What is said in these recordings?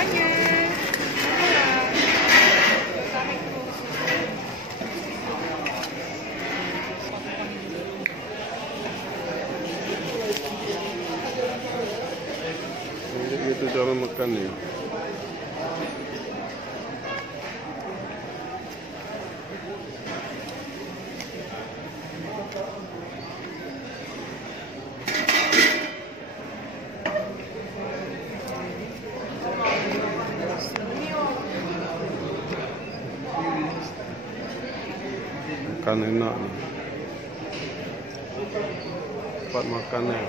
semuanya. Itu cara makannya. Makan enak nih. Tempat makannya.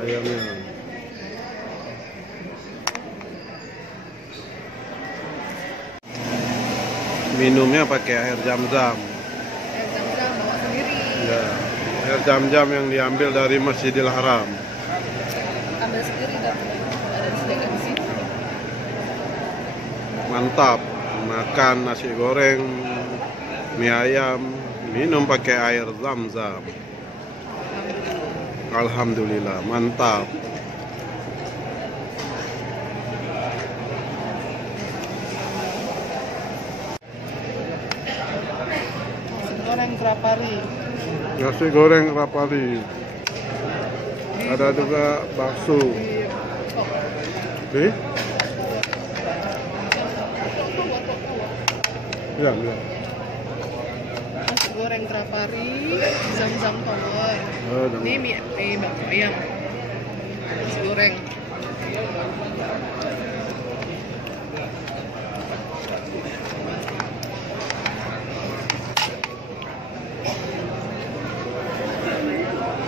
Ayamnya. Minumnya pakai air zam-zam. Air zam-zam bawa sendiri. Ya, air zam-zam yang diambil dari Masjidil Haram. Ambil sendiri dan ada disediakan di sini. Mantap, makan nasi goreng, mie ayam, minum pakai air zam-zam. Alhamdulillah, mantap. Nasi goreng Rapari. Nasi goreng Rapari. Ada juga bakso. Nih? Ya, ya. Nasi goreng Rapari, zam-zam tower. Oh, zam-zam. Ini mie bakso ayam. Nasi goreng.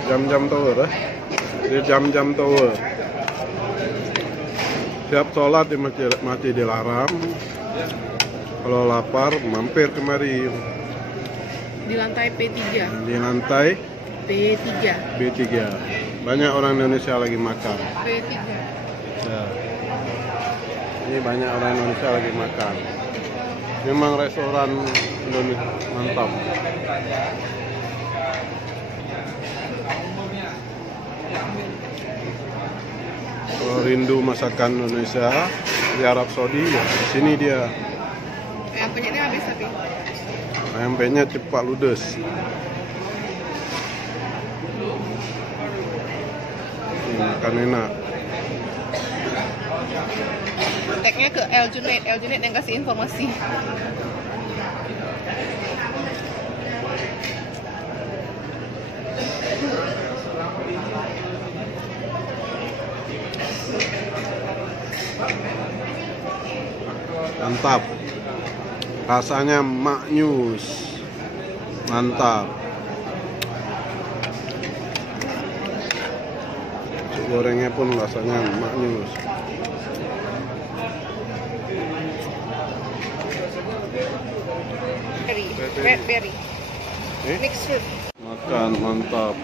Jam-jam tower, di jam-jam tower. Siap sholat di Masjidil Haram. Kalau lapar, mampir kemari. Di lantai P3. Di lantai P3. B3. Banyak orang Indonesia lagi makan. P3. Ya. Ini banyak orang Indonesia lagi makan. Memang restoran Indonesia mantap. Kalau rindu masakan Indonesia di Arab Saudi, ya di sini dia. Ayam penyetnya habis tapi. Ayam penyet cepat ludes. Makan enak. Tagnya ke El Junaid yang kasih informasi. Mantap. Rasanya maknyus. Mantap. Nasi gorengnya pun rasanya maknyus. Red berry. Mixed fruit. Makan mantap.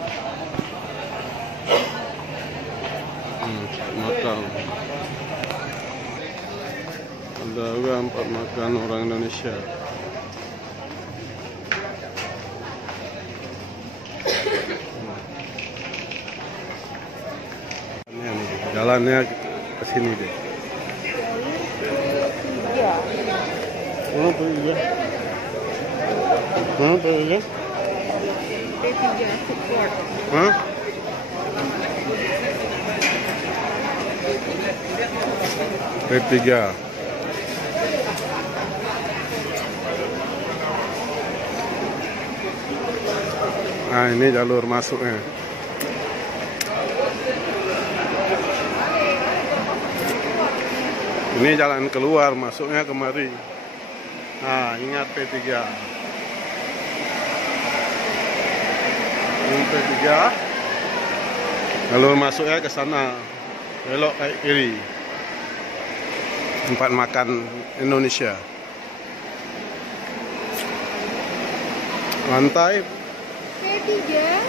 Makan. Ada juga tempat makan orang Indonesia. Ini nih, jalannya ke sini deh. Iya. Mana pergi ya? Mana pergi ya? P3 food court. Hah? P3. Nah, ini jalur masuknya. Ini jalan keluar, masuknya kemari. Nah, ingat P3. Ini P3. Jalur masuknya ke sana. Belok ke kiri. Tempat makan Indonesia. Lantai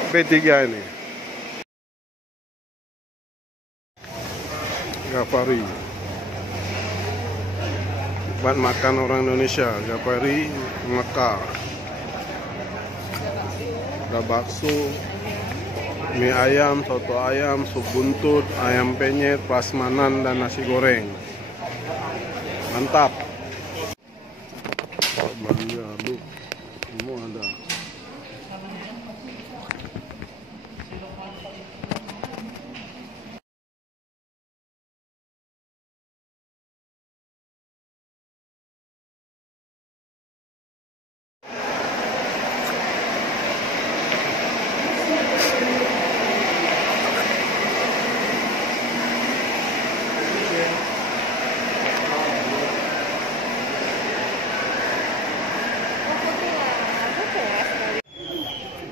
P3 ini. Gapari. Tempat makan orang Indonesia, Gapari, Mekah. Ada bakso. mie ayam, soto ayam, sup buntut, ayam penyet, prasmanan, dan nasi goreng. Mantap. Belanja, aduh, semua ada.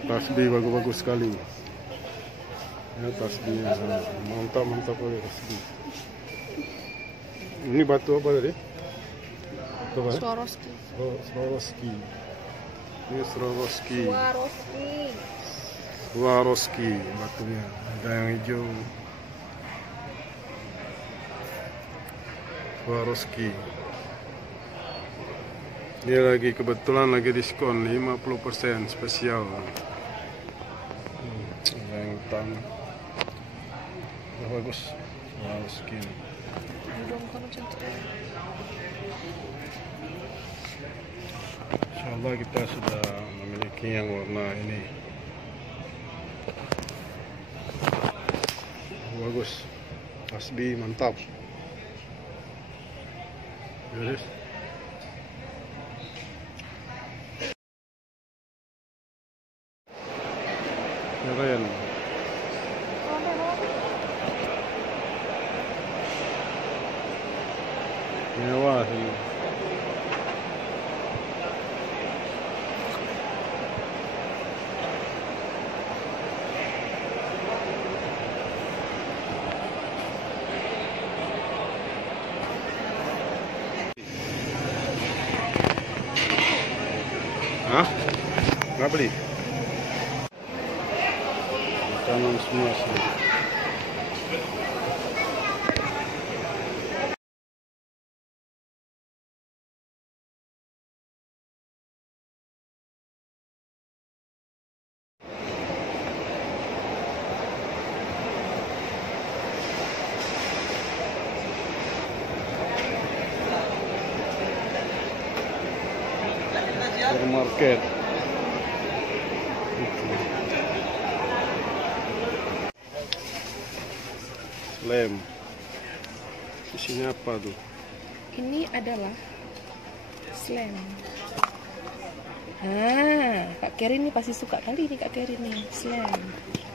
Tasbih bagus-bagus sekali. Ya, tasbihnya mantap kali tasbih. Ini batu apa tadi? Batu apa? Swarovski. Oh, Swarovski. Ini Swarovski. Swarovski batunya. Ada yang hijau. Swarovski. Ini lagi kebetulan lagi diskon 50% spesial. Yang utama. Bagus. Swarovski. Insyaallah kita sudah memiliki yang warna ini. Bagus. Tasbih mantap. Yes. Keren. Mewah ini. Hah? Nggak beli? Makanan semua sih. Supermarket. Lem. Isinya apa tuh? Ini adalah slam. Kak Kerin ini pasti suka kali nih Kak Kerin nih, slam.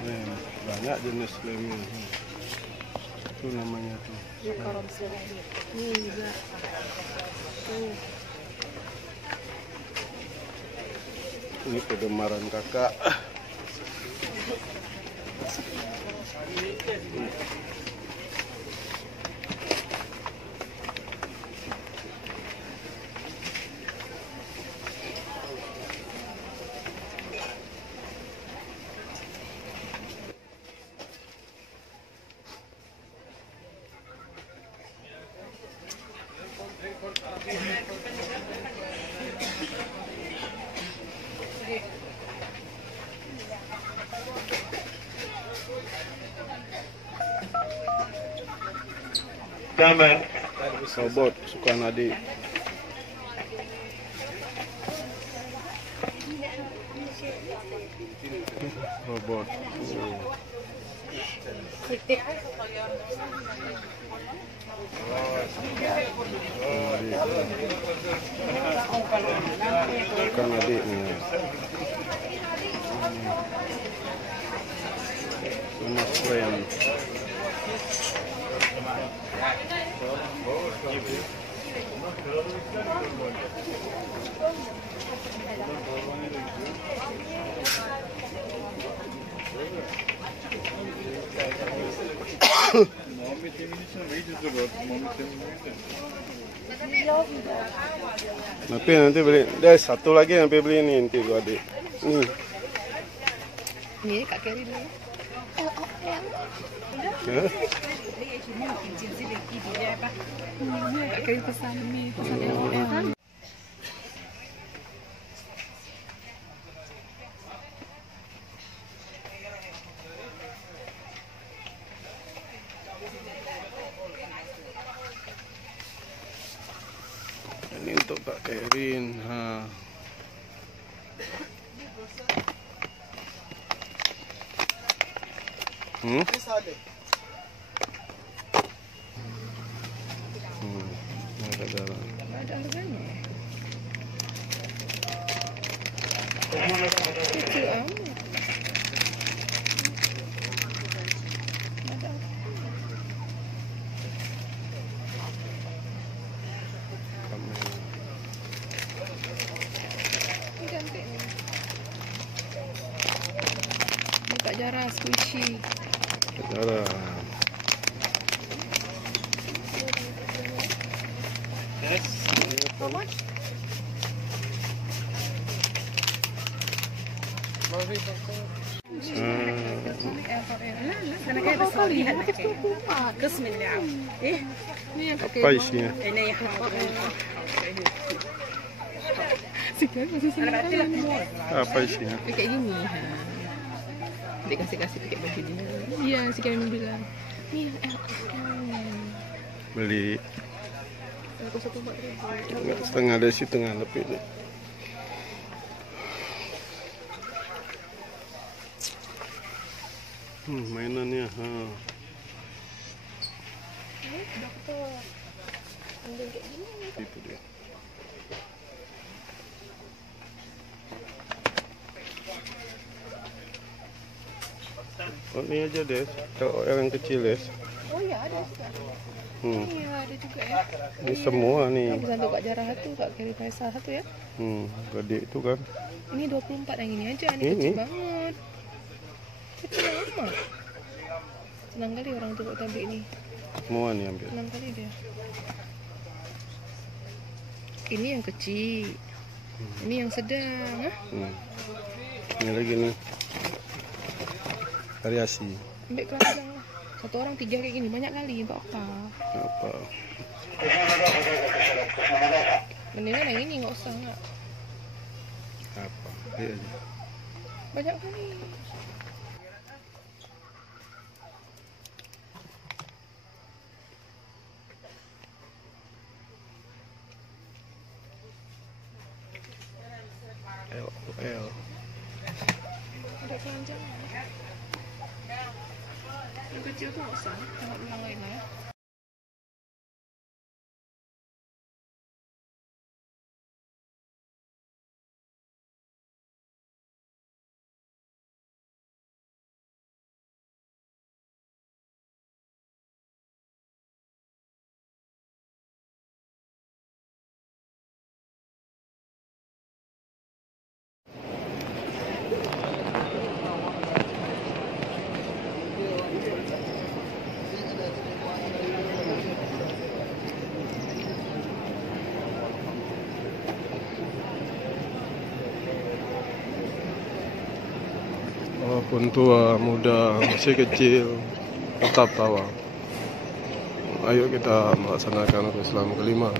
Lem. Banyak jenis lemnya. Itu namanya tuh. Ini juga. Tuh. Ini kegemaran kakak. Robot suka adik. Robot. Bukan adiknya. Sama friend. Tapi nanti beli, deh satu lagi nanti beli ini nanti gua adik. Ini Kak Kerin nih. Kak Kerin pesan nih, pesan LOL. Ini untuk Kak Kairin. Ada jalan. Ada harganya. Kecil amat. Ada. Ini cantik nih. Ini Kak Zara squishy. Jalan. How much? انا جايبه صوريها قسم اللعب ايه Apa isinya? هنا يا حاضر Enak. انا بعت لك Apa isinya? Kayak gini. Dikasih pakai baju dia. Iya, si kami bilang. Nih, Beli aku 1.400. setengah dari situ nggak lebih deh. Mainannya. Itu dia. Oh, ini aja deh. Kalau yang kecil deh. Oh iya, ada juga. Iya, ada juga ya. Ini semua nih. Bisa untuk Kak Zara satu, Kak Keri Faisal satu ya. Gede itu kan. Ini 24 yang ini aja, ini Ini. kecil banget. Kecil amat. Senang kali orang tua kita beli ini. Semua nih ambil. Senang kali dia. Ini yang kecil. Ini yang sedang. Ini lagi nih. Variasi. Ambil keranjang lah. Satu orang 3 kayak gini, banyak kali, Mbak Okta. Apa? Mendingan yang ini nggak usah, nggak. Apa? Iya aja. Banyak kali. L. Ada keranjang. Yang kecil tuh nggak usah, tengok dulu yang lain lah ya. Walaupun tua, muda, masih kecil, tetap tawa. Ayo kita melaksanakan Islam kelima.